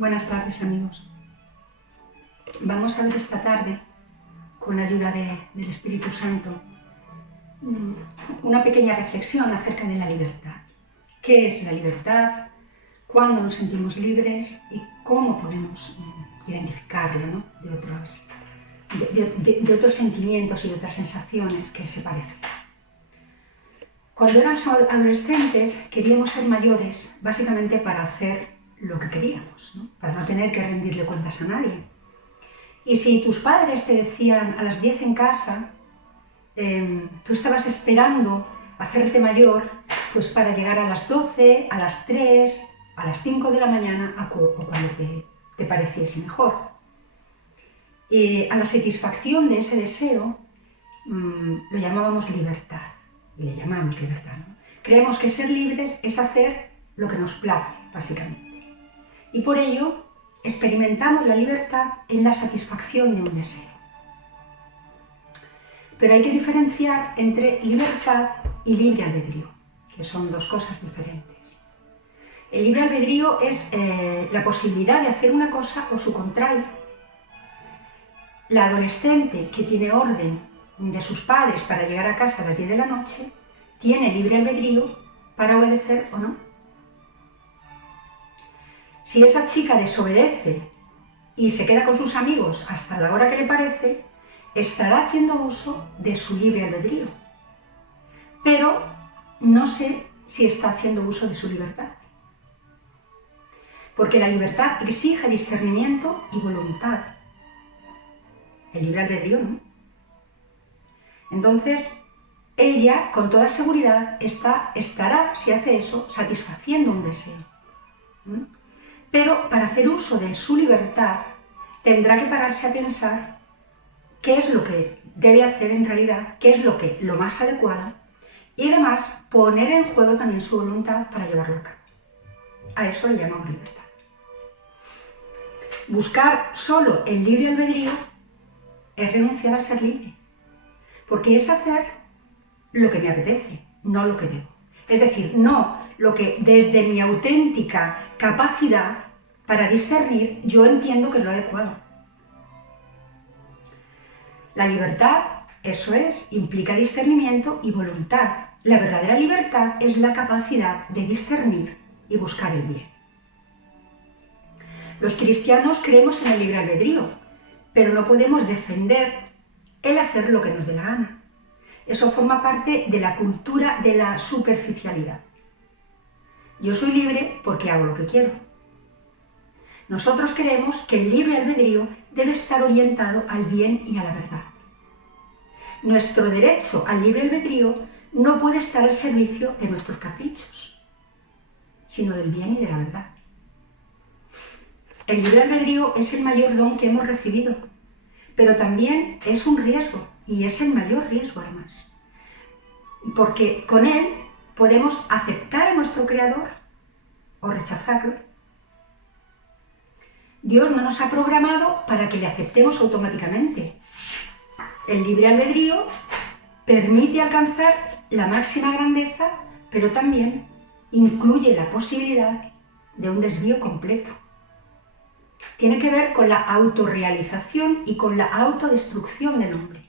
Buenas tardes, amigos. Vamos a ver esta tarde, con la ayuda del Espíritu Santo, una pequeña reflexión acerca de la libertad. ¿Qué es la libertad? ¿Cuándo nos sentimos libres? ¿Y cómo podemos identificarlo, ¿no? de otros sentimientos y de otras sensaciones que se parecen? Cuando éramos adolescentes queríamos ser mayores básicamente para hacer lo que queríamos, ¿no? Para no tener que rendirle cuentas a nadie. Y si tus padres te decían a las 10 en casa, tú estabas esperando hacerte mayor, pues para llegar a las 12, a las 3, a las 5 de la mañana o cuando te pareciese mejor. A la satisfacción de ese deseo lo llamábamos libertad, y le llamamos libertad, ¿no? Creemos que ser libres es hacer lo que nos place, básicamente. Y por ello experimentamos la libertad en la satisfacción de un deseo. Pero hay que diferenciar entre libertad y libre albedrío, que son dos cosas diferentes. El libre albedrío es la posibilidad de hacer una cosa o su contrario. La adolescente que tiene orden de sus padres para llegar a casa a las 10 de la noche tiene libre albedrío para obedecer o no. Si esa chica desobedece y se queda con sus amigos hasta la hora que le parece, estará haciendo uso de su libre albedrío. Pero no sé si está haciendo uso de su libertad. Porque la libertad exige discernimiento y voluntad. El libre albedrío no. Entonces, ella, con toda seguridad, estará, si hace eso, satisfaciendo un deseo. Pero para hacer uso de su libertad, tendrá que pararse a pensar qué es lo que debe hacer en realidad, qué es lo más adecuado, y además poner en juego también su voluntad para llevarlo a cabo. A eso le llamamos libertad. Buscar solo el libre albedrío es renunciar a ser libre, porque es hacer lo que me apetece, no lo que debo. Es decir, no lo que desde mi auténtica capacidad para discernir yo entiendo que es lo adecuado. La libertad, eso es, implica discernimiento y voluntad. La verdadera libertad es la capacidad de discernir y buscar el bien. Los cristianos creemos en el libre albedrío, pero no podemos defender el hacer lo que nos dé la gana. Eso forma parte de la cultura de la superficialidad. Yo soy libre porque hago lo que quiero. Nosotros creemos que el libre albedrío debe estar orientado al bien y a la verdad. Nuestro derecho al libre albedrío no puede estar al servicio de nuestros caprichos, sino del bien y de la verdad. El libre albedrío es el mayor don que hemos recibido, pero también es un riesgo, y es el mayor riesgo además, porque con él podemos aceptar a nuestro Creador o rechazarlo. Dios no nos ha programado para que le aceptemos automáticamente. El libre albedrío permite alcanzar la máxima grandeza, pero también incluye la posibilidad de un desvío completo. Tiene que ver con la autorrealización y con la autodestrucción del hombre.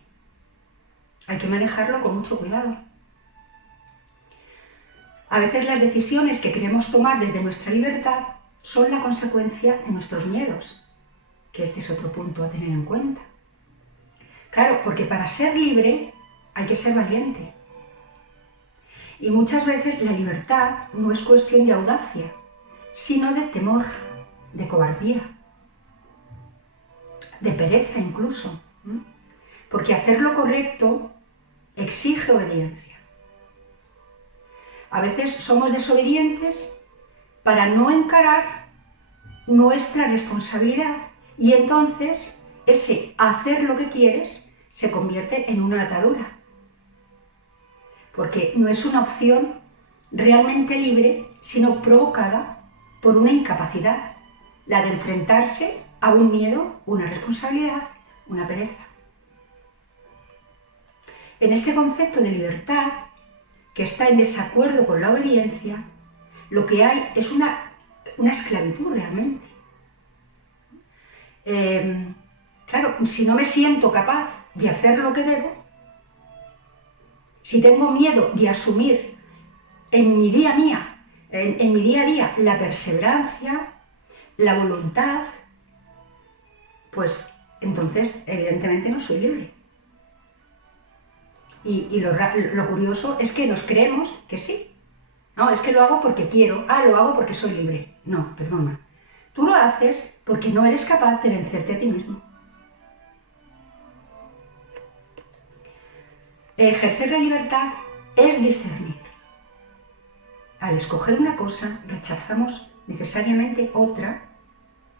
Hay que manejarlo con mucho cuidado. A veces las decisiones que queremos tomar desde nuestra libertad son la consecuencia de nuestros miedos, que este es otro punto a tener en cuenta. Claro, porque para ser libre hay que ser valiente. Y muchas veces la libertad no es cuestión de audacia, sino de temor, de cobardía, de pereza incluso, porque hacer lo correcto exige obediencia. A veces somos desobedientes para no encarar nuestra responsabilidad y entonces ese hacer lo que quieres se convierte en una atadura. Porque no es una opción realmente libre, sino provocada por una incapacidad, la de enfrentarse a un miedo, una responsabilidad, una pereza. En este concepto de libertad, que está en desacuerdo con la obediencia, lo que hay es una esclavitud realmente. Claro, si no me siento capaz de hacer lo que debo, si tengo miedo de asumir en mi día en mi día a día la perseverancia, la voluntad, pues entonces evidentemente no soy libre. Y lo curioso es que nos creemos que sí. No, es que lo hago porque quiero, lo hago porque soy libre. No, perdona. Tú lo haces porque no eres capaz de vencerte a ti mismo. Ejercer la libertad es discernir. Al escoger una cosa, rechazamos necesariamente otra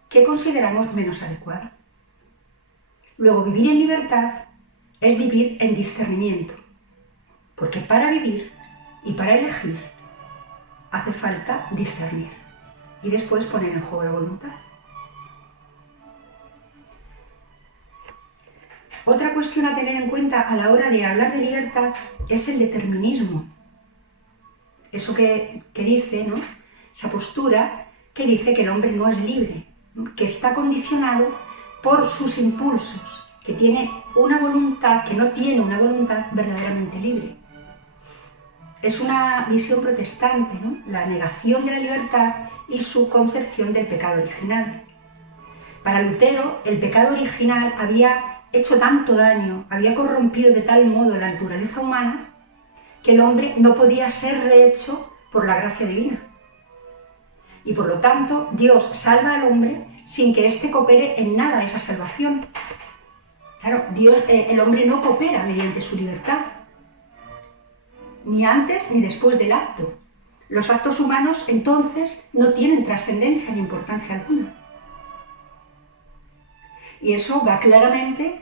que consideramos menos adecuada. Luego, vivir en libertad es vivir en discernimiento, porque para vivir y para elegir hace falta discernir y después poner en juego la voluntad. Otra cuestión a tener en cuenta a la hora de hablar de libertad es el determinismo. Eso que dice, ¿no? Esa postura que dice que el hombre no es libre, ¿no? Que está condicionado por sus impulsos, que tiene una voluntad, que no tiene una voluntad verdaderamente libre. Es una visión protestante, ¿no? La negación de la libertad y su concepción del pecado original. Para Lutero, el pecado original había hecho tanto daño, había corrompido de tal modo la naturaleza humana, que el hombre no podía ser rehecho por la gracia divina. Y por lo tanto, Dios salva al hombre sin que éste coopere en nada a esa salvación. Claro, el hombre no coopera mediante su libertad, ni antes ni después del acto. Los actos humanos, entonces, no tienen trascendencia ni importancia alguna. Y eso va claramente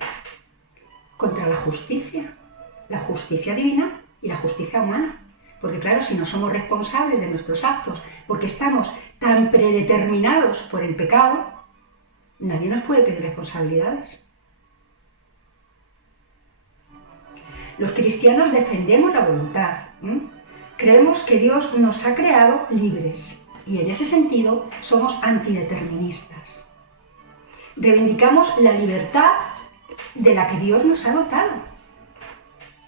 contra la justicia divina y la justicia humana. Porque claro, si no somos responsables de nuestros actos, porque estamos tan predeterminados por el pecado, nadie nos puede pedir responsabilidades. Los cristianos defendemos la voluntad. Creemos que Dios nos ha creado libres y en ese sentido somos antideterministas. Reivindicamos la libertad de la que Dios nos ha dotado.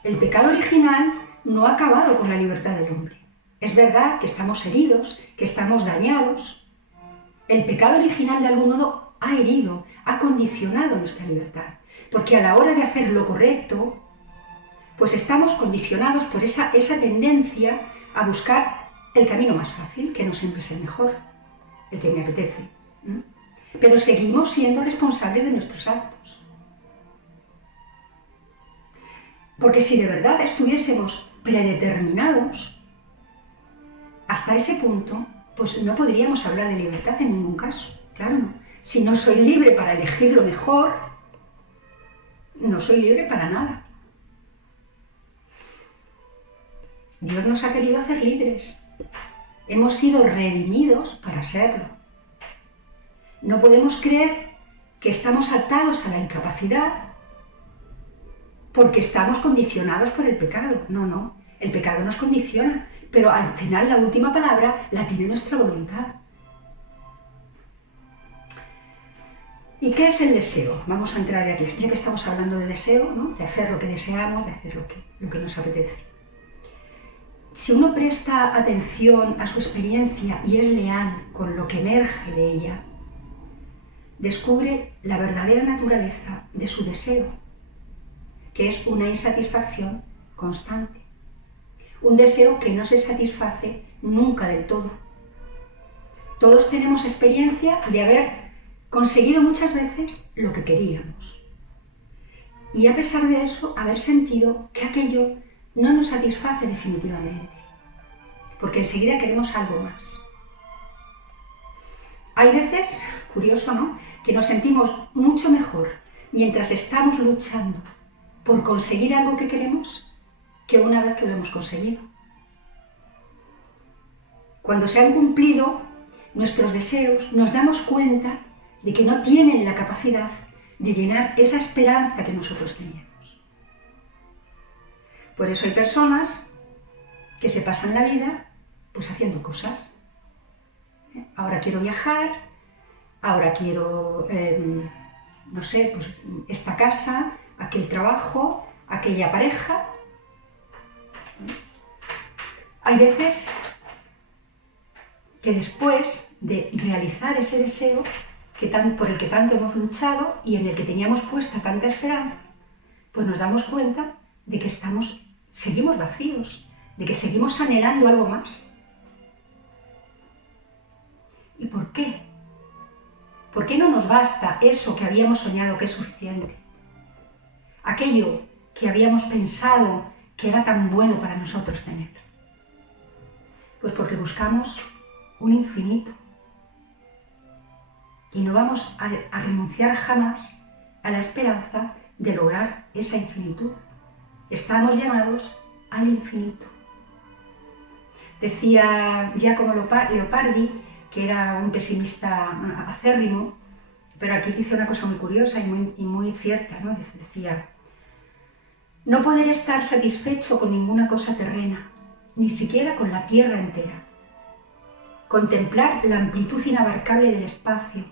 El pecado original no ha acabado con la libertad del hombre. Es verdad que estamos heridos, que estamos dañados. El pecado original de algún modo ha herido, ha condicionado nuestra libertad, porque a la hora de hacer lo correcto, pues estamos condicionados por esa tendencia a buscar el camino más fácil, que no siempre es el mejor, el que me apetece. Pero seguimos siendo responsables de nuestros actos. Porque si de verdad estuviésemos predeterminados, hasta ese punto, pues no podríamos hablar de libertad en ningún caso. Claro, no. Si no soy libre para elegir lo mejor, no soy libre para nada. Dios nos ha querido hacer libres. Hemos sido redimidos para serlo. No podemos creer que estamos atados a la incapacidad porque estamos condicionados por el pecado. No. El pecado nos condiciona, pero al final la última palabra la tiene nuestra voluntad. ¿Y qué es el deseo? Vamos a entrar aquí, ya que estamos hablando de deseo, ¿no? De hacer lo que deseamos, de hacer lo que nos apetece. Si uno presta atención a su experiencia y es leal con lo que emerge de ella, descubre la verdadera naturaleza de su deseo, que es una insatisfacción constante. Un deseo que no se satisface nunca del todo. Todos tenemos experiencia de haber conseguido muchas veces lo que queríamos. Y a pesar de eso, haber sentido que aquello no nos satisface definitivamente, porque enseguida queremos algo más. Hay veces, curioso, ¿no?, que nos sentimos mucho mejor mientras estamos luchando por conseguir algo que queremos que una vez que lo hemos conseguido. Cuando se han cumplido nuestros deseos, nos damos cuenta de que no tienen la capacidad de llenar esa esperanza que nosotros teníamos. Por eso hay personas que se pasan la vida pues haciendo cosas. Ahora quiero viajar, ahora quiero no sé, pues esta casa, aquel trabajo, aquella pareja. Hay veces que después de realizar ese deseo por el que tanto hemos luchado y en el que teníamos puesta tanta esperanza, pues nos damos cuenta de que seguimos vacíos, de que seguimos anhelando algo más. ¿Y por qué? ¿Por qué no nos basta eso que habíamos soñado que es suficiente? Aquello que habíamos pensado que era tan bueno para nosotros tener. Pues porque buscamos un infinito. Y no vamos a renunciar jamás a la esperanza de lograr esa infinitud. Estamos llamados al infinito. Decía Giacomo Leopardi, que era un pesimista acérrimo, pero aquí dice una cosa muy curiosa y muy cierta, ¿no? Decía: no poder estar satisfecho con ninguna cosa terrena, ni siquiera con la tierra entera. Contemplar la amplitud inabarcable del espacio,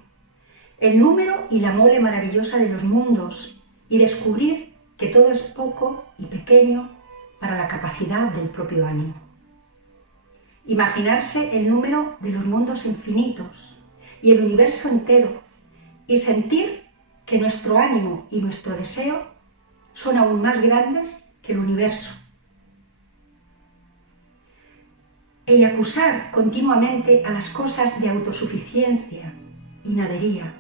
el número y la mole maravillosa de los mundos, y descubrir que todo es poco y pequeño para la capacidad del propio ánimo. Imaginarse el número de los mundos infinitos y el universo entero, y sentir que nuestro ánimo y nuestro deseo son aún más grandes que el universo. Y acusar continuamente a las cosas de autosuficiencia y nadería,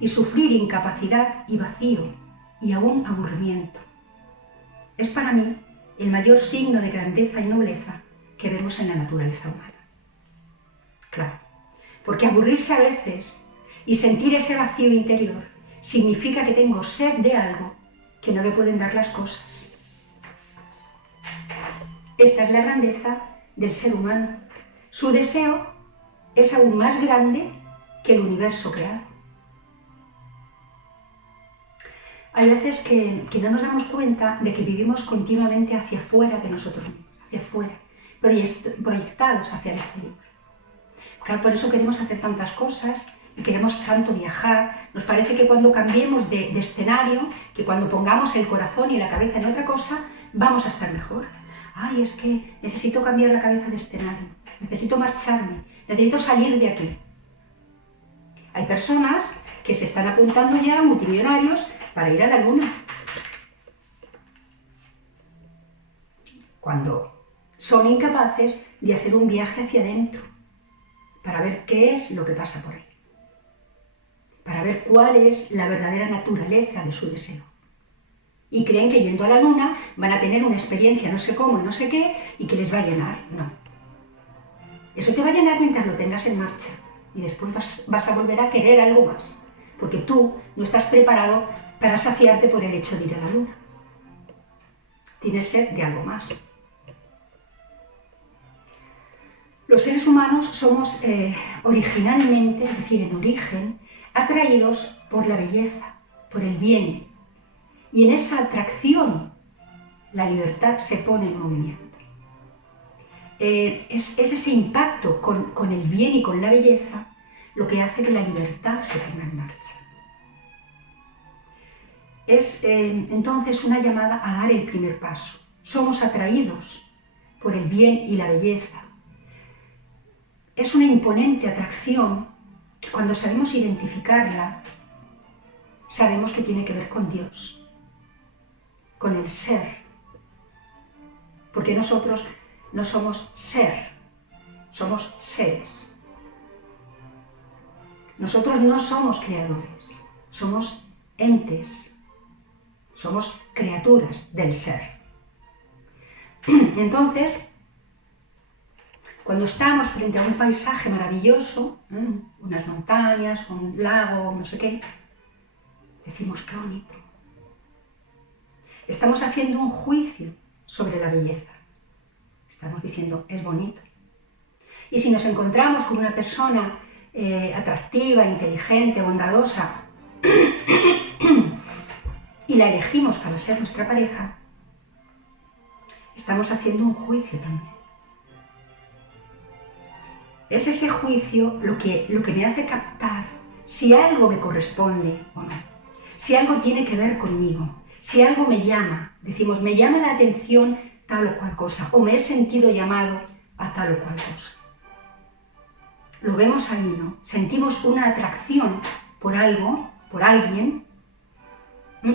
y sufrir incapacidad y vacío y aún aburrimiento. Es para mí el mayor signo de grandeza y nobleza que vemos en la naturaleza humana. Claro, porque aburrirse a veces y sentir ese vacío interior significa que tengo sed de algo que no me pueden dar las cosas. Esta es la grandeza del ser humano. Su deseo es aún más grande que el universo creado. Hay veces que no nos damos cuenta de que vivimos continuamente hacia afuera de nosotros mismos, hacia afuera, proyectados hacia el exterior. Claro, por eso queremos hacer tantas cosas y queremos tanto viajar. Nos parece que cuando cambiemos de escenario, que cuando pongamos el corazón y la cabeza en otra cosa, vamos a estar mejor. Ay, es que necesito cambiar la cabeza de escenario, necesito marcharme, necesito salir de aquí. Hay personas que se están apuntando ya a multimillonarios para ir a la luna, cuando son incapaces de hacer un viaje hacia adentro para ver qué es lo que pasa por ahí, para ver cuál es la verdadera naturaleza de su deseo. Y creen que yendo a la luna van a tener una experiencia no sé cómo y no sé qué y que les va a llenar. No. Eso te va a llenar mientras lo tengas en marcha y después vas a volver a querer algo más, porque tú no estás preparado para saciarte por el hecho de ir a la luna. Tienes sed de algo más. Los seres humanos somos originalmente, es decir, en origen, atraídos por la belleza, por el bien. Y en esa atracción la libertad se pone en movimiento. Es ese impacto con el bien y con la belleza lo que hace que la libertad se ponga en marcha. Es entonces una llamada a dar el primer paso. Somos atraídos por el bien y la belleza. Es una imponente atracción que cuando sabemos identificarla, sabemos que tiene que ver con Dios, con el ser, porque nosotros no somos ser, somos seres. Nosotros no somos creadores, somos entes, somos criaturas del ser. Entonces, cuando estamos frente a un paisaje maravilloso, unas montañas, un lago, no sé qué, decimos qué bonito. Estamos haciendo un juicio sobre la belleza. Estamos diciendo, es bonito. Y si nos encontramos con una persona atractiva, inteligente, bondadosa, y la elegimos para ser nuestra pareja, estamos haciendo un juicio también. Es ese juicio lo que me hace captar si algo me corresponde o no, si algo tiene que ver conmigo, si algo me llama, decimos, me llama la atención tal o cual cosa, o me he sentido llamado a tal o cual cosa. Lo vemos ahí, ¿no? Sentimos una atracción por algo, por alguien,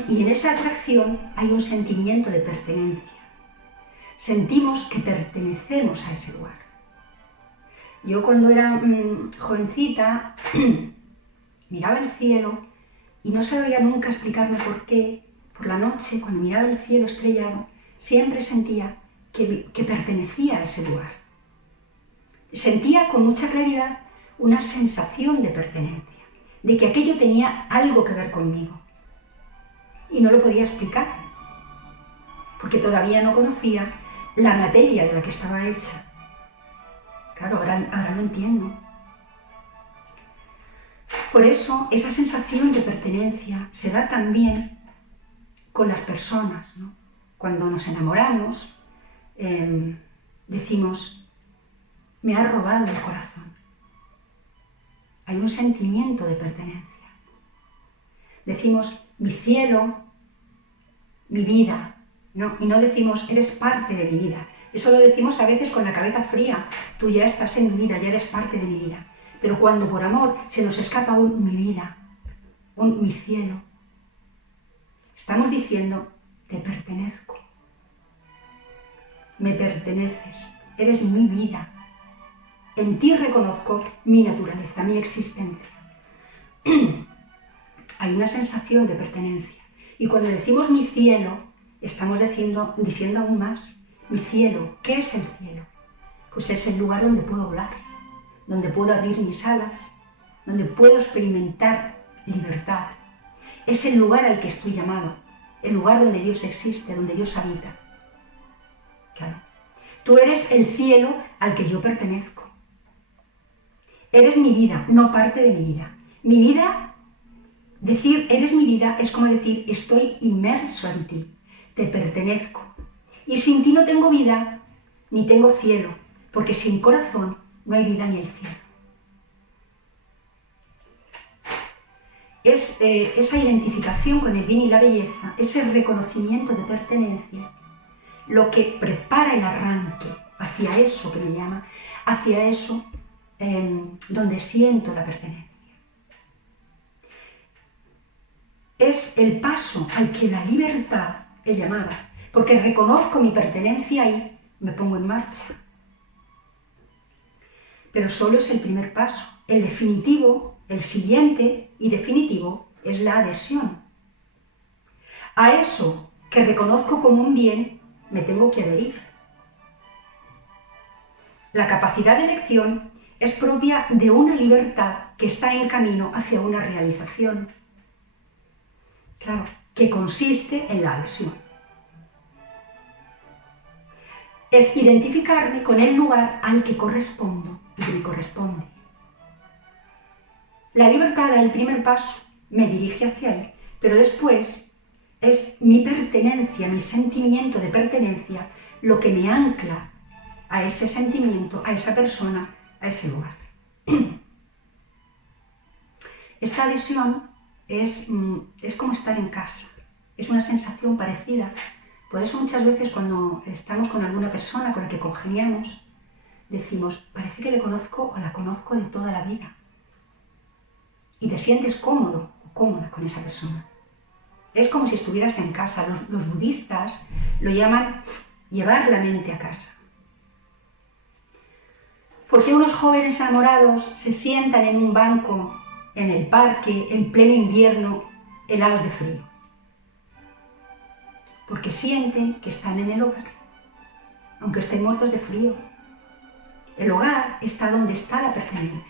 y en esa atracción hay un sentimiento de pertenencia. Sentimos que pertenecemos a ese lugar. Yo cuando era jovencita miraba el cielo y no sabía nunca explicarme por qué. Por la noche, cuando miraba el cielo estrellado, siempre sentía que pertenecía a ese lugar. Sentía con mucha claridad una sensación de pertenencia, de que aquello tenía algo que ver conmigo. Y no lo podía explicar, porque todavía no conocía la materia de la que estaba hecha. Claro, ahora lo entiendo. Por eso, esa sensación de pertenencia se da también con las personas, ¿no? Cuando nos enamoramos, decimos, me ha robado el corazón. Hay un sentimiento de pertenencia. Decimos, mi cielo, mi vida, ¿no? Y no decimos, eres parte de mi vida. Eso lo decimos a veces con la cabeza fría. Tú ya estás en mi vida, ya eres parte de mi vida. Pero cuando por amor se nos escapa un mi vida, un mi cielo, estamos diciendo, te pertenezco. Me perteneces, eres mi vida. En ti reconozco mi naturaleza, mi existencia. Hay una sensación de pertenencia. Y cuando decimos mi cielo, estamos diciendo aún más. Mi cielo, ¿qué es el cielo? Pues es el lugar donde puedo volar, donde puedo abrir mis alas, donde puedo experimentar libertad. Es el lugar al que estoy llamado, el lugar donde Dios existe, donde Dios habita. Claro. Tú eres el cielo al que yo pertenezco. Eres mi vida, no parte de mi vida. Mi vida, decir eres mi vida es como decir estoy inmerso en ti, te pertenezco. Y sin ti no tengo vida, ni tengo cielo, porque sin corazón no hay vida ni hay cielo. Es esa identificación con el bien y la belleza, ese reconocimiento de pertenencia, lo que prepara el arranque hacia eso que me llama, hacia eso donde siento la pertenencia. Es el paso al que la libertad es llamada, porque reconozco mi pertenencia y me pongo en marcha. Pero solo es el primer paso. El definitivo, el siguiente y definitivo, es la adhesión. A eso que reconozco como un bien, me tengo que adherir. La capacidad de elección es propia de una libertad que está en camino hacia una realización. Claro, que consiste en la adhesión. Es identificarme con el lugar al que correspondo y que me corresponde. La libertad da el primer paso, me dirige hacia ahí, pero después es mi pertenencia, mi sentimiento de pertenencia, lo que me ancla a ese sentimiento, a esa persona, a ese lugar. Esta adhesión es como estar en casa, es una sensación parecida. Por eso muchas veces cuando estamos con alguna persona con la que congeniamos, decimos, parece que le conozco o la conozco de toda la vida. Y te sientes cómodo o cómoda con esa persona. Es como si estuvieras en casa. Los budistas lo llaman llevar la mente a casa. ¿Por qué unos jóvenes enamorados se sientan en un banco, en el parque, en pleno invierno, helados de frío? Porque sienten que están en el hogar, aunque estén muertos de frío. El hogar está donde está la pertenencia.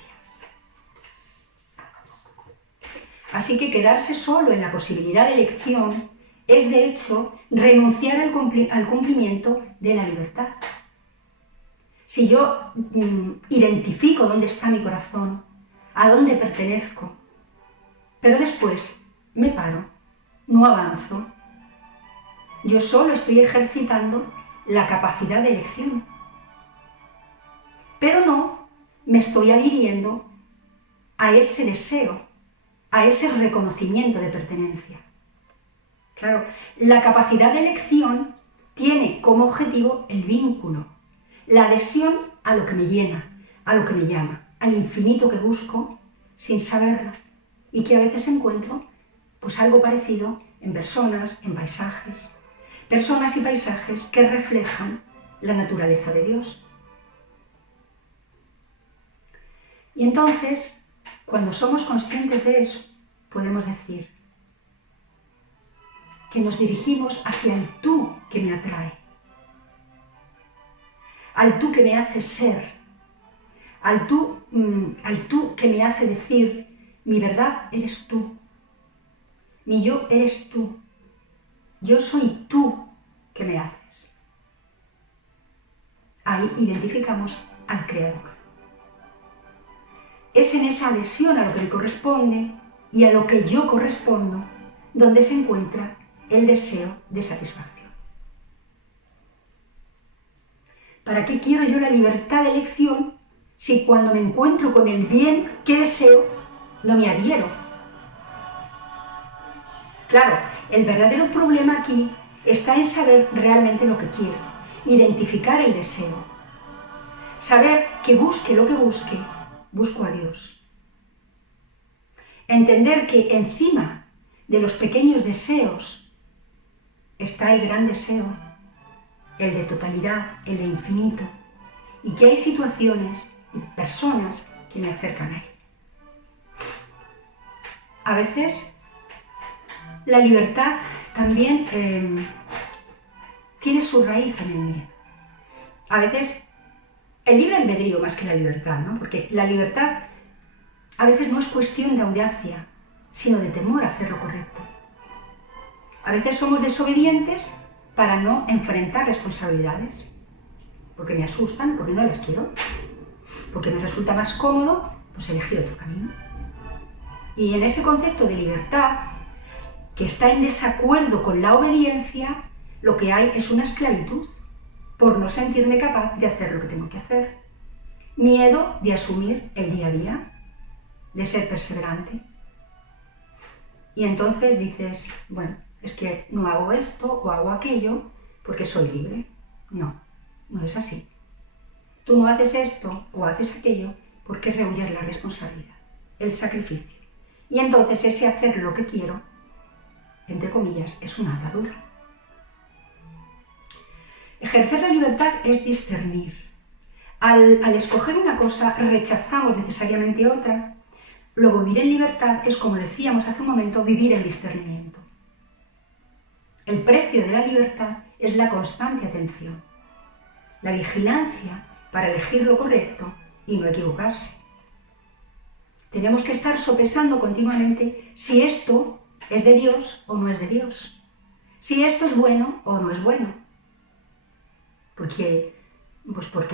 Así que quedarse solo en la posibilidad de elección es, de hecho, renunciar al cumplimiento de la libertad. Si yo identifico dónde está mi corazón, a dónde pertenezco, pero después me paro, no avanzo, yo solo estoy ejercitando la capacidad de elección, pero no me estoy adhiriendo a ese deseo a ese reconocimiento de pertenencia. Claro, la capacidad de elección tiene como objetivo el vínculo, la adhesión a lo que me llena, a lo que me llama, al infinito que busco sin saberlo y que a veces encuentro pues algo parecido en personas, en paisajes, personas y paisajes que reflejan la naturaleza de Dios. Y entonces, cuando somos conscientes de eso, podemos decir que nos dirigimos hacia el tú que me atrae, al tú que me hace ser, al tú que me hace decir, mi verdad eres tú, mi yo eres tú, yo soy tú que me haces. Ahí identificamos al Creador. Es en esa adhesión a lo que me corresponde y a lo que yo correspondo donde se encuentra el deseo de satisfacción. ¿Para qué quiero yo la libertad de elección si cuando me encuentro con el bien que deseo no me adhiero? Claro, el verdadero problema aquí está en saber realmente lo que quiero, identificar el deseo, saber que busque lo que busque, busco a Dios. Entender que encima de los pequeños deseos está el gran deseo, el de totalidad, el de infinito, y que hay situaciones y personas que me acercan a él. A veces la libertad también tiene su raíz en el miedo. A veces el libre albedrío más que la libertad, ¿no? Porque la libertad a veces no es cuestión de audacia, sino de temor a hacer lo correcto. A veces somos desobedientes para no enfrentar responsabilidades, porque me asustan, porque no las quiero, porque me resulta más cómodo, pues elegir otro camino. Y en ese concepto de libertad, que está en desacuerdo con la obediencia, lo que hay es una esclavitud, por no sentirme capaz de hacer lo que tengo que hacer. Miedo de asumir el día a día, de ser perseverante. Y entonces dices, bueno, es que no hago esto o hago aquello porque soy libre. No, no es así. Tú no haces esto o haces aquello porque rehuyes la responsabilidad, el sacrificio. Y entonces ese hacer lo que quiero, entre comillas, es una atadura. Ejercer la libertad es discernir. Al escoger una cosa, rechazamos necesariamente otra. Luego, vivir en libertad es, como decíamos hace un momento, vivir en discernimiento. El precio de la libertad es la constante atención, la vigilancia para elegir lo correcto y no equivocarse. Tenemos que estar sopesando continuamente si esto es de Dios o no es de Dios, si esto es bueno o no es bueno. Porque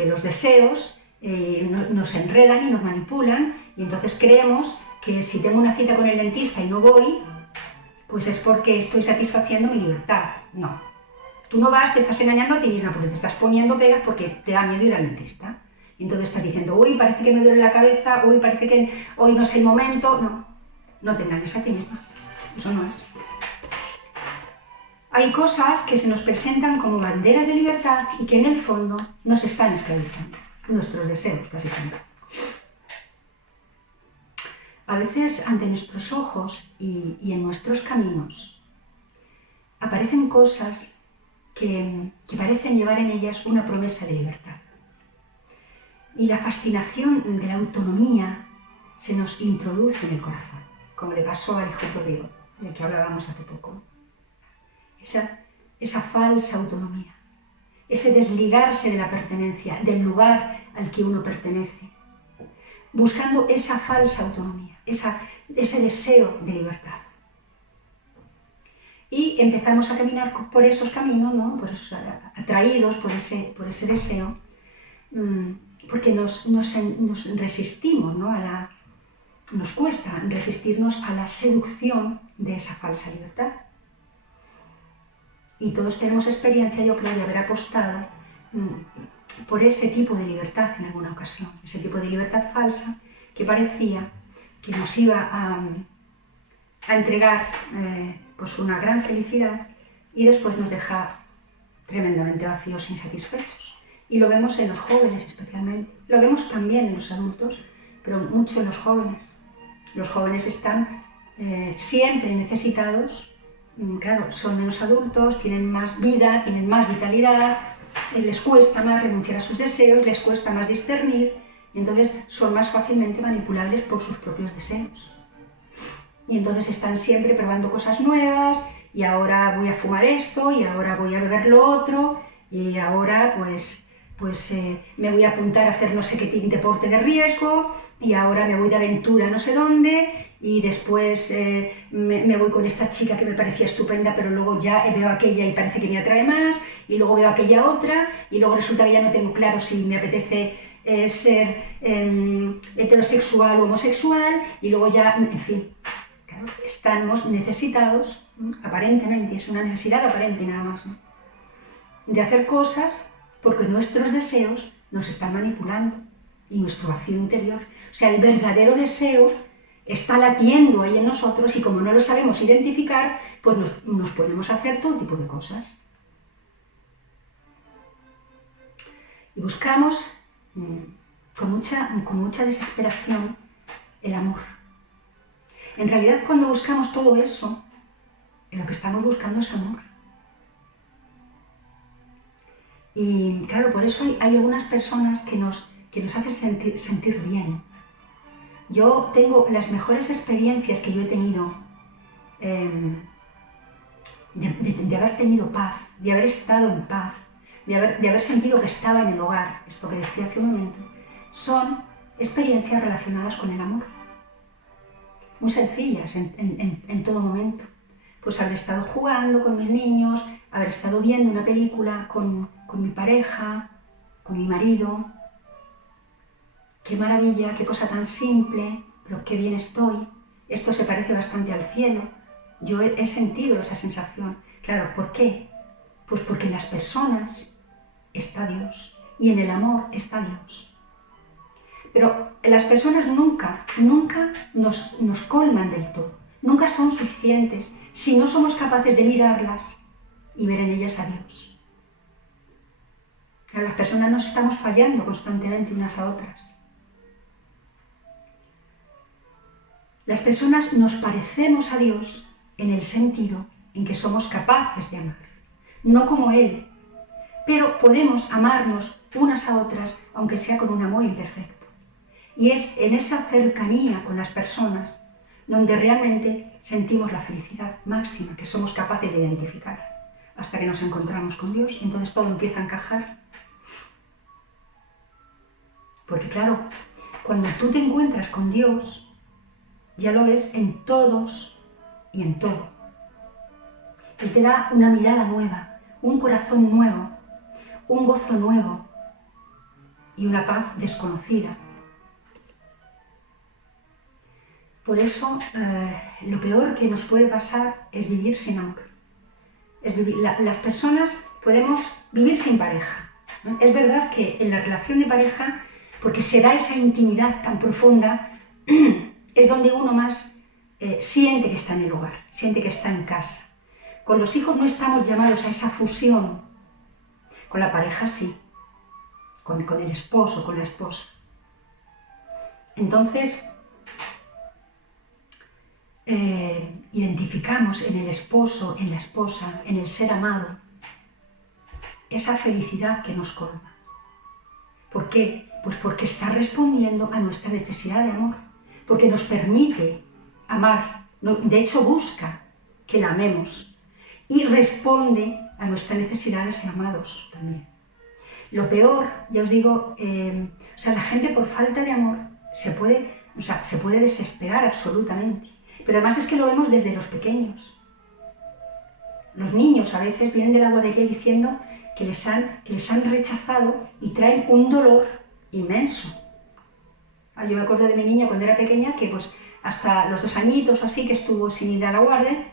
los deseos nos enredan y nos manipulan y entonces creemos que si tengo una cita con el dentista y no voy, pues es porque estoy satisfaciendo mi libertad. No. Tú no vas, te estás engañando a ti misma porque te estás poniendo pegas porque te da miedo ir al dentista. Y entonces estás diciendo, uy, parece que me duele la cabeza, uy, parece que hoy no es el momento. No, no te engañes a ti misma. Eso no es. Hay cosas que se nos presentan como banderas de libertad y que en el fondo nos están esclavizando. Nuestros deseos, casi siempre. A veces ante nuestros ojos y en nuestros caminos aparecen cosas que parecen llevar en ellas una promesa de libertad. Y la fascinación de la autonomía se nos introduce en el corazón, como le pasó al hijo pródigo, del que hablábamos hace poco. Esa falsa autonomía, ese desligarse de la pertenencia, del lugar al que uno pertenece, buscando esa falsa autonomía, ese deseo de libertad. Y empezamos a caminar por esos caminos, ¿no? Atraídos por ese deseo, porque nos resistimos, ¿no? Nos cuesta resistirnos a la seducción de esa falsa libertad. Y todos tenemos experiencia, yo creo, de haber apostado por ese tipo de libertad en alguna ocasión, ese tipo de libertad falsa que parecía que nos iba a entregar pues una gran felicidad y después nos deja tremendamente vacíos e insatisfechos. Y lo vemos en los jóvenes especialmente. Lo vemos también en los adultos, pero mucho en los jóvenes. Los jóvenes están siempre necesitados, claro, son menos adultos, tienen más vida, tienen más vitalidad, les cuesta más renunciar a sus deseos, les cuesta más discernir, y entonces son más fácilmente manipulables por sus propios deseos. Y entonces están siempre probando cosas nuevas, y ahora voy a fumar esto, y ahora voy a beber lo otro, y ahora pues me voy a apuntar a hacer no sé qué deporte de riesgo, y ahora me voy de aventura no sé dónde, y después me voy con esta chica que me parecía estupenda, pero luego ya veo aquella y parece que me atrae más, y luego veo aquella otra, y luego resulta que ya no tengo claro si me apetece ser heterosexual o homosexual, y luego ya, en fin, claro, estamos necesitados, aparentemente, es una necesidad aparente nada más, ¿no?, de hacer cosas porque nuestros deseos nos están manipulando y nuestro vacío interior. O sea, el verdadero deseo está latiendo ahí en nosotros y como no lo sabemos identificar, pues nos ponemos a hacer todo tipo de cosas. Y buscamos con mucha desesperación el amor. En realidad, cuando buscamos todo eso, lo que estamos buscando es amor. Y claro, por eso hay algunas personas que nos hacen sentir bien. Yo tengo las mejores experiencias que yo he tenido de haber tenido paz, de haber estado en paz, de haber sentido que estaba en el hogar, esto que decía hace un momento, son experiencias relacionadas con el amor. Muy sencillas en todo momento. Pues haber estado jugando con mis niños, haber estado viendo una película con mi pareja, con mi marido. Qué maravilla, qué cosa tan simple, pero qué bien estoy. Esto se parece bastante al cielo. Yo he sentido esa sensación. Claro, ¿por qué? Pues porque en las personas está Dios y en el amor está Dios. Pero las personas nunca nos colman del todo. Nunca son suficientes si no somos capaces de mirarlas y ver en ellas a Dios. Las personas nos estamos fallando constantemente unas a otras. Las personas nos parecemos a Dios en el sentido en que somos capaces de amar, no como Él, pero podemos amarnos unas a otras, aunque sea con un amor imperfecto. Y es en esa cercanía con las personas donde realmente sentimos la felicidad máxima que somos capaces de identificar, hasta que nos encontramos con Dios, y entonces todo empieza a encajar. Porque claro, cuando tú te encuentras con Dios, ya lo ves en todos y en todo. Él te da una mirada nueva, un corazón nuevo, un gozo nuevo y una paz desconocida. Por eso, lo peor que nos puede pasar es vivir sin amor. Las personas podemos vivir sin pareja, ¿no? Es verdad que en la relación de pareja, porque se da esa intimidad tan profunda, es donde uno más siente que está en el hogar, siente que está en casa. Con los hijos no estamos llamados a esa fusión. Con la pareja sí, con el esposo, con la esposa. Entonces, identificamos en el esposo, en la esposa, en el ser amado, esa felicidad que nos colma. ¿Por qué? Pues porque está respondiendo a nuestra necesidad de amor, porque nos permite amar, de hecho busca que la amemos y responde a nuestra necesidad de ser amados también. Lo peor, ya os digo, la gente por falta de amor se puede desesperar absolutamente. Pero además es que lo vemos desde los pequeños. Los niños a veces vienen de la guardería diciendo que les han rechazado y traen un dolor inmenso. Yo me acuerdo de mi niña cuando era pequeña que pues hasta los 2 añitos o así que estuvo sin ir a la guardia,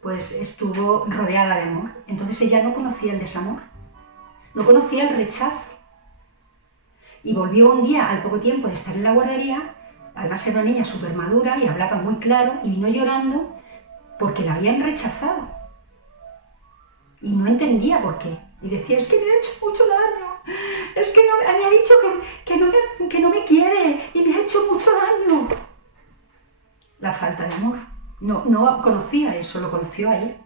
pues estuvo rodeada de amor. Entonces ella no conocía el desamor, no conocía el rechazo. Y volvió un día, al poco tiempo de estar en la guardería, además era una niña súper madura y hablaba muy claro, y vino llorando porque la habían rechazado. Y no entendía por qué. Y decía, es que me ha hecho mucho daño, es que me ha dicho que no me quiere y me ha hecho mucho daño. La falta de amor. No conocía eso, lo conoció ahí.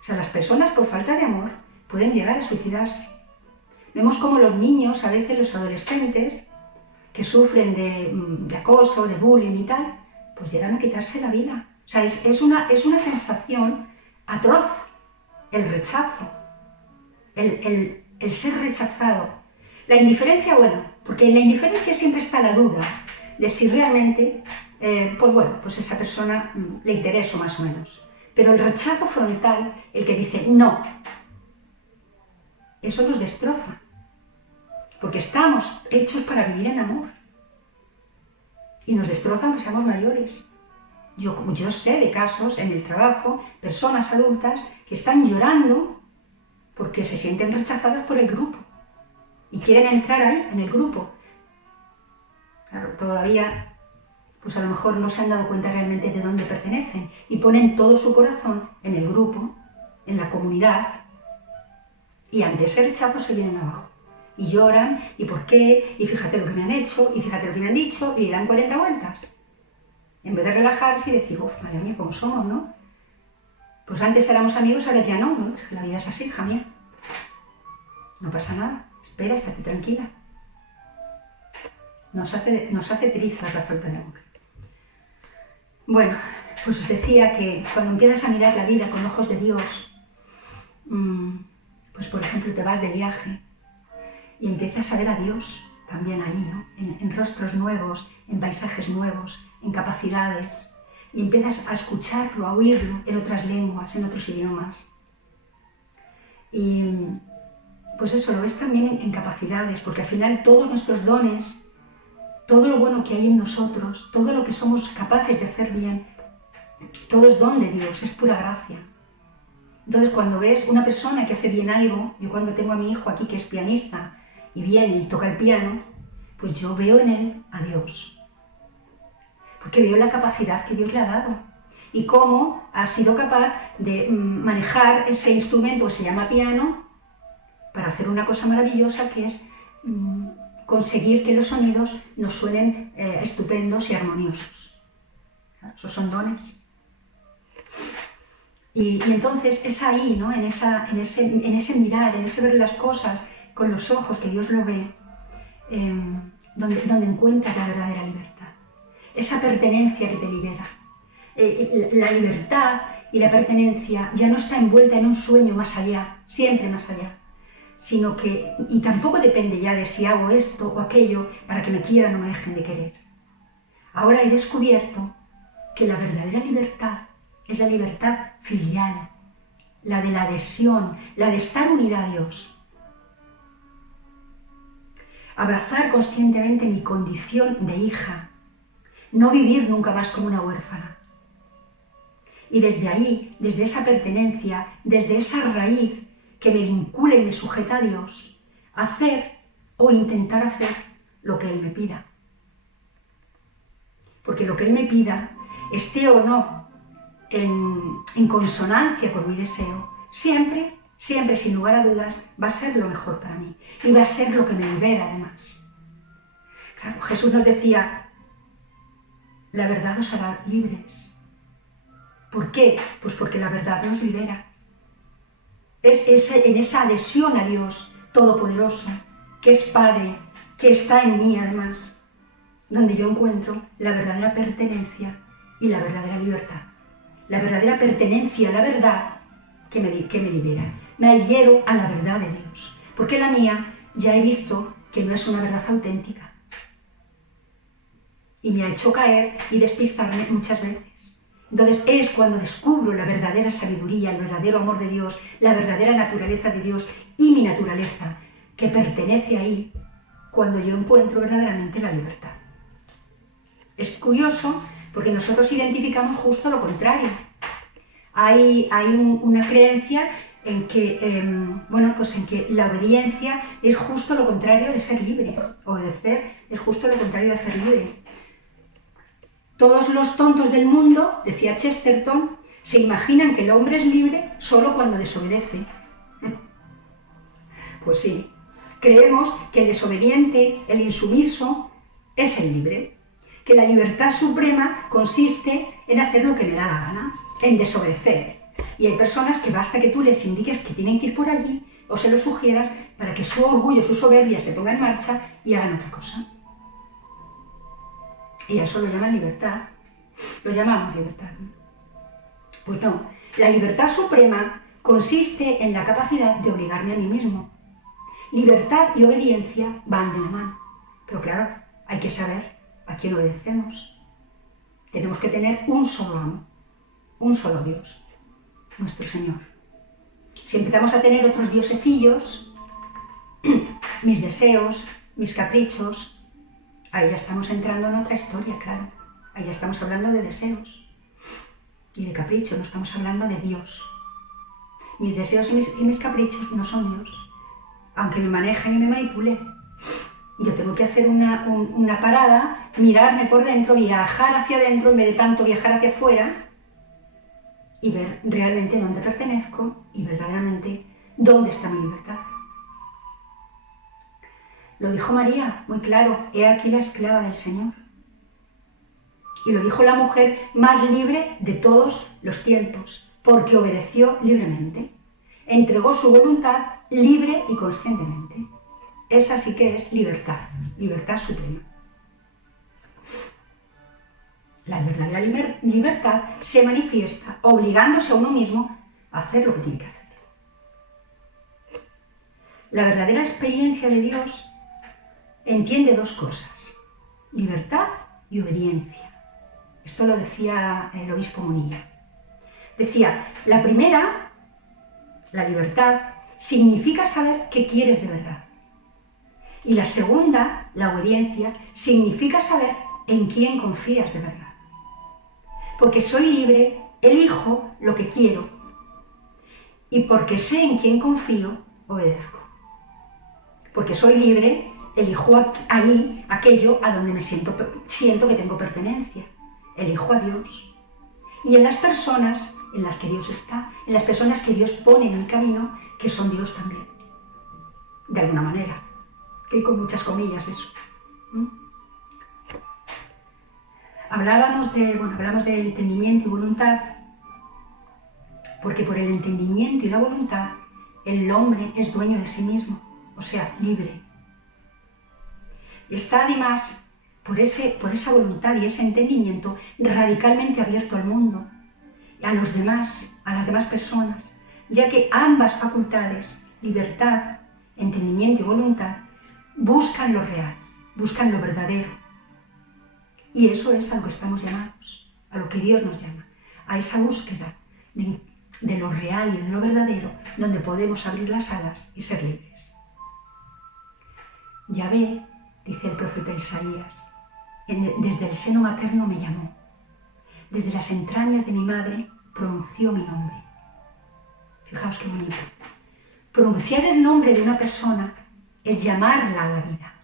O sea, las personas por falta de amor pueden llegar a suicidarse. Vemos como los niños, a veces los adolescentes, que sufren de acoso, de bullying y tal, pues llegan a quitarse la vida. O sea, es una sensación atroz, el rechazo, el ser rechazado. La indiferencia, bueno, porque en la indiferencia siempre está la duda de si realmente, pues esa persona le intereso más o menos. Pero el rechazo frontal, el que dice no, eso nos destroza. Porque estamos hechos para vivir en amor. Y nos destrozan que seamos mayores. Yo sé de casos en el trabajo, personas adultas que están llorando porque se sienten rechazadas por el grupo y quieren entrar ahí, en el grupo. Claro, todavía, pues a lo mejor no se han dado cuenta realmente de dónde pertenecen y ponen todo su corazón en el grupo, en la comunidad, y ante ese rechazo se vienen abajo. Y lloran, y por qué, y fíjate lo que me han hecho, y fíjate lo que me han dicho, y le dan 40 vueltas. En vez de relajarse y decir, madre mía, ¿cómo somos, no? Pues antes éramos amigos, ahora ya no, es que la vida es así, hija mía. No pasa nada, espera, estate tranquila. Nos hace trizas la falta de amor. Bueno, pues os decía que cuando empiezas a mirar la vida con ojos de Dios, pues por ejemplo te vas de viaje y empiezas a ver a Dios también ahí, ¿no? En rostros nuevos, en paisajes nuevos, en capacidades, y empiezas a escucharlo, a oírlo en otras lenguas, en otros idiomas. Y pues eso, lo ves también en capacidades, porque al final todos nuestros dones, todo lo bueno que hay en nosotros, todo lo que somos capaces de hacer bien, todo es don de Dios, es pura gracia. Entonces cuando ves una persona que hace bien algo, yo cuando tengo a mi hijo aquí que es pianista y viene y toca el piano, pues yo veo en él a Dios. Porque veo la capacidad que Dios le ha dado y cómo ha sido capaz de manejar ese instrumento que se llama piano para hacer una cosa maravillosa que es conseguir que los sonidos nos suenen estupendos y armoniosos. Esos son dones. Y entonces es ahí, ¿no? en ese mirar, en ese ver las cosas con los ojos que Dios lo ve, donde encuentras la verdadera libertad. Esa pertenencia que te libera. La libertad y la pertenencia ya no está envuelta en un sueño más allá, siempre más allá, sino que, y tampoco depende ya de si hago esto o aquello para que me quieran o me dejen de querer. Ahora he descubierto que la verdadera libertad es la libertad filial, la de la adhesión, la de estar unida a Dios. Abrazar conscientemente mi condición de hija, no vivir nunca más como una huérfana. Y desde ahí, desde esa pertenencia, desde esa raíz que me vincula y me sujeta a Dios, hacer o intentar hacer lo que Él me pida. Porque lo que Él me pida, esté o no en consonancia con mi deseo, siempre, sin lugar a dudas, va a ser lo mejor para mí. Y va a ser lo que me libera además. Claro, Jesús nos decía, la verdad os hará libres. ¿Por qué? Pues porque la verdad nos libera. Es en esa adhesión a Dios Todopoderoso, que es Padre, que está en mí además, donde yo encuentro la verdadera pertenencia y la verdadera libertad. La verdadera pertenencia a la verdad que me libera. Me adhiero a la verdad de Dios, porque la mía ya he visto que no es una verdad auténtica. Y me ha hecho caer y despistarme muchas veces. Entonces es cuando descubro la verdadera sabiduría, el verdadero amor de Dios, la verdadera naturaleza de Dios y mi naturaleza, que pertenece ahí, cuando yo encuentro verdaderamente la libertad. Es curioso porque nosotros identificamos justo lo contrario. Hay una creencia en que, en que la obediencia es justo lo contrario de ser libre. Obedecer es justo lo contrario de ser libre. Todos los tontos del mundo, decía Chesterton, se imaginan que el hombre es libre solo cuando desobedece. Pues sí, creemos que el desobediente, el insumiso, es el libre, que la libertad suprema consiste en hacer lo que me da la gana, en desobedecer. Y hay personas que basta que tú les indiques que tienen que ir por allí o se lo sugieras para que su orgullo, su soberbia se ponga en marcha y hagan otra cosa. Y a eso lo llaman libertad. Lo llamamos libertad. Pues no, la libertad suprema consiste en la capacidad de obligarme a mí mismo. Libertad y obediencia van de la mano. Pero claro, hay que saber a quién obedecemos. Tenemos que tener un solo amo, un solo Dios, nuestro Señor. Si empezamos a tener otros diosecillos, mis deseos, mis caprichos, ahí ya estamos entrando en otra historia, claro. Ahí ya estamos hablando de deseos y de caprichos, no estamos hablando de Dios. Mis deseos y mis caprichos no son Dios, aunque me manejen y me manipulen. Yo tengo que hacer una parada, mirarme por dentro, viajar hacia adentro en vez de tanto viajar hacia afuera y ver realmente dónde pertenezco y verdaderamente dónde está mi libertad. Lo dijo María, muy claro, he aquí la esclava del Señor. Y lo dijo la mujer más libre de todos los tiempos, porque obedeció libremente. Entregó su voluntad libre y conscientemente. Esa sí que es libertad, libertad suprema. La verdadera libertad se manifiesta obligándose a uno mismo a hacer lo que tiene que hacer. La verdadera experiencia de Dios entiende dos cosas, libertad y obediencia. Esto lo decía el obispo Munilla. Decía, la primera, la libertad, significa saber qué quieres de verdad. Y la segunda, la obediencia, significa saber en quién confías de verdad. Porque soy libre, elijo lo que quiero. Y porque sé en quién confío, obedezco. Porque soy libre, elijo ahí aquello a donde me siento que tengo pertenencia. Elijo a Dios. Y en las personas en las que Dios está, en las personas que Dios pone en mi camino, que son Dios también. De alguna manera. Y con muchas comillas eso. Hablamos de entendimiento y voluntad, porque por el entendimiento y la voluntad el hombre es dueño de sí mismo, o sea, libre. Está además, por esa voluntad y ese entendimiento, radicalmente abierto al mundo, a las demás personas, ya que ambas facultades, libertad, entendimiento y voluntad, buscan lo real, buscan lo verdadero. Y eso es a lo que estamos llamados, a lo que Dios nos llama, a esa búsqueda de lo real y de lo verdadero, donde podemos abrir las alas y ser libres. Yahvé, dice el profeta Isaías, desde el seno materno me llamó, desde las entrañas de mi madre pronunció mi nombre. Fijaos qué bonito. Pronunciar el nombre de una persona es llamarla a la vida,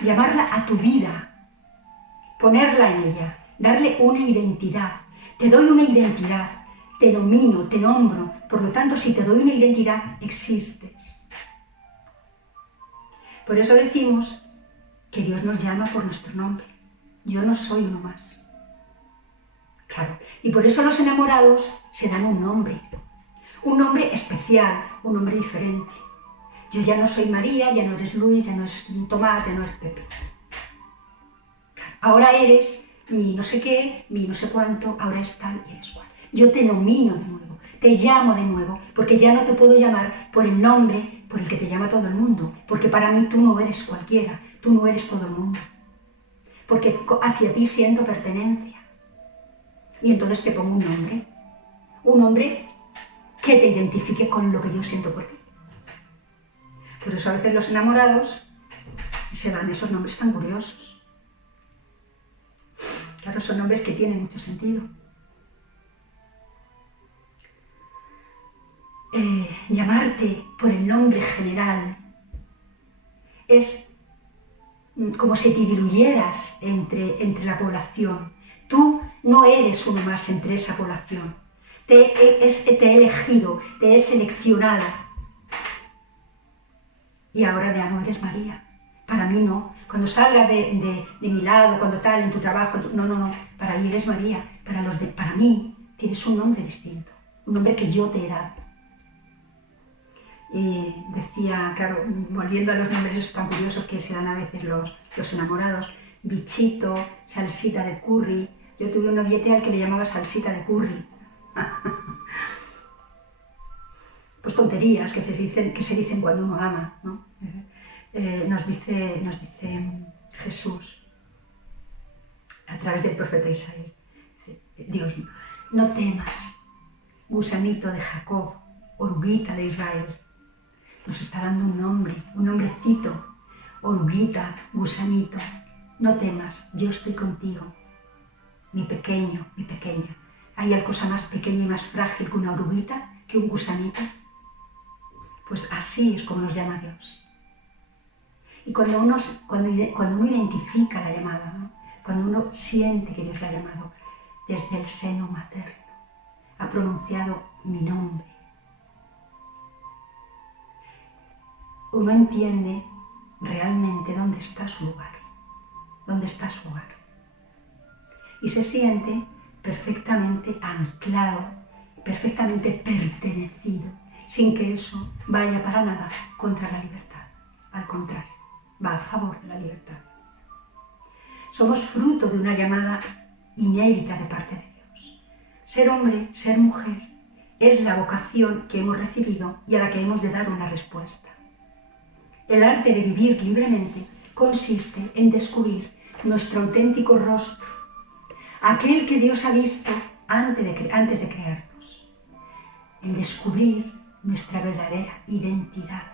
llamarla a tu vida, ponerla en ella, darle una identidad. Te doy una identidad, te nomino, te nombro, por lo tanto, si te doy una identidad, existes. Por eso decimos que Dios nos llama por nuestro nombre. Yo no soy uno más. Claro, y por eso los enamorados se dan un nombre especial, un nombre diferente. Yo ya no soy María, ya no eres Luis, ya no eres Tomás, ya no eres Pepe. Ahora eres mi no sé qué, mi no sé cuánto, ahora es tal y eres cual. Yo te nomino de nuevo, te llamo de nuevo, porque ya no te puedo llamar por el nombre por el que te llama todo el mundo, porque para mí tú no eres cualquiera, tú no eres todo el mundo, porque hacia ti siento pertenencia. Y entonces te pongo un nombre que te identifique con lo que yo siento por ti. Por eso a veces los enamorados se dan esos nombres tan curiosos. Claro, son nombres que tienen mucho sentido. Llamarte por el nombre general es como si te diluyeras entre la población. Tú no eres uno más entre esa población. Te he elegido, te he seleccionado. Y ahora ya no eres María. Para mí no. Cuando salga de mi lado, cuando tal, en tu trabajo, no. Para ahí eres María. Para mí tienes un nombre distinto. Un nombre que yo te he dado. Y decía, claro, volviendo a los nombres tan curiosos que se dan a veces los enamorados, bichito, salsita de curry. Yo tuve un noviete al que le llamaba salsita de curry. Pues tonterías que se dicen cuando uno ama, ¿no? Nos dice Jesús a través del profeta Isaías, Dios, no temas, gusanito de Jacob, oruguita de Israel. Nos está dando un nombrecito, oruguita, gusanito. No temas, yo estoy contigo, mi pequeño, mi pequeña. ¿Hay cosa más pequeña y más frágil que una oruguita, que un gusanito? Pues así es como nos llama Dios. Y cuando uno identifica la llamada, ¿no? Cuando uno siente que Dios la ha llamado desde el seno materno, ha pronunciado mi nombre, uno entiende realmente dónde está su lugar, dónde está su hogar. Y se siente perfectamente anclado, perfectamente pertenecido, sin que eso vaya para nada contra la libertad. Al contrario, va a favor de la libertad. Somos fruto de una llamada inédita de parte de Dios. Ser hombre, ser mujer, es la vocación que hemos recibido y a la que hemos de dar una respuesta. El arte de vivir libremente consiste en descubrir nuestro auténtico rostro, aquel que Dios ha visto antes de crearnos, en descubrir nuestra verdadera identidad,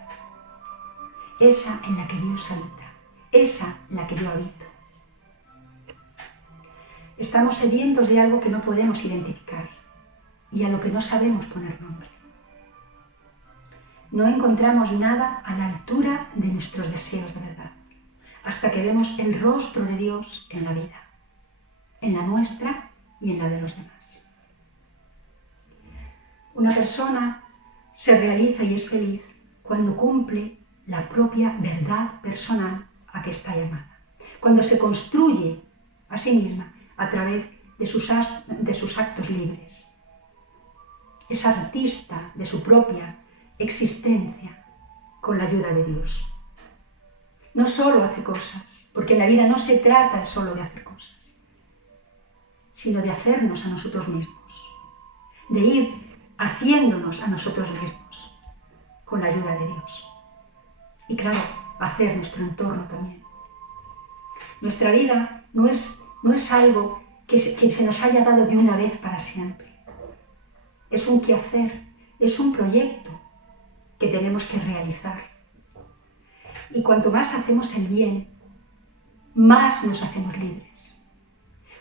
esa en la que Dios habita, esa en la que yo habito. Estamos sedientos de algo que no podemos identificar y a lo que no sabemos poner nombre. No encontramos nada a la altura de nuestros deseos de verdad, hasta que vemos el rostro de Dios en la vida, en la nuestra y en la de los demás. Una persona se realiza y es feliz cuando cumple la propia verdad personal a que está llamada, cuando se construye a sí misma a través de sus actos libres. Es artista de su propia existencia con la ayuda de Dios. No solo hace cosas, porque en la vida no se trata solo de hacer cosas, sino de hacernos a nosotros mismos, de ir haciéndonos a nosotros mismos con la ayuda de Dios. Y claro, hacer nuestro entorno también. Nuestra vida no es algo que se nos haya dado de una vez para siempre. Es un quehacer, es un proyecto que tenemos que realizar. Y cuanto más hacemos el bien, más nos hacemos libres.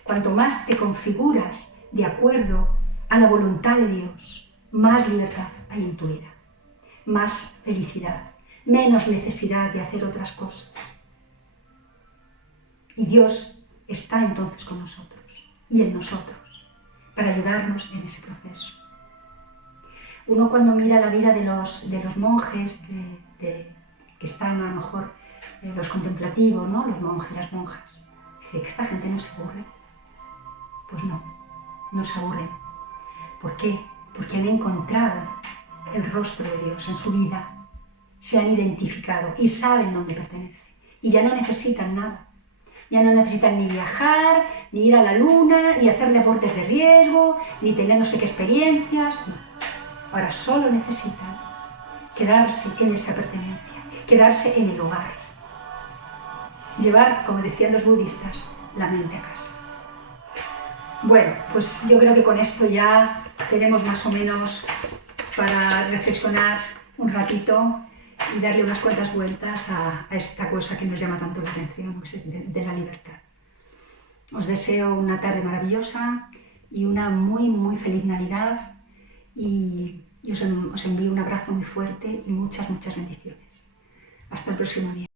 Cuanto más te configuras de acuerdo a la voluntad de Dios, más libertad hay en tu vida, más felicidad, menos necesidad de hacer otras cosas. Y Dios está entonces con nosotros y en nosotros para ayudarnos en ese proceso. Uno cuando mira la vida de los monjes que están a lo mejor los contemplativos, ¿no? Los monjes, las monjas, dice que esta gente no se aburre. Pues no se aburren. ¿Por qué? Porque han encontrado el rostro de Dios en su vida, se han identificado y saben dónde pertenece. Y ya no necesitan nada. Ya no necesitan ni viajar, ni ir a la luna, ni hacer deportes de riesgo, ni tener no sé qué experiencias. No. Ahora solo necesitan quedarse en esa pertenencia, quedarse en el hogar. Llevar, como decían los budistas, la mente a casa. Bueno, pues yo creo que con esto ya tenemos más o menos para reflexionar un ratito y darle unas cuantas vueltas a esta cosa que nos llama tanto la atención, de la libertad. Os deseo una tarde maravillosa y una muy, muy feliz Navidad y os envío un abrazo muy fuerte y muchas, muchas bendiciones. Hasta el próximo día.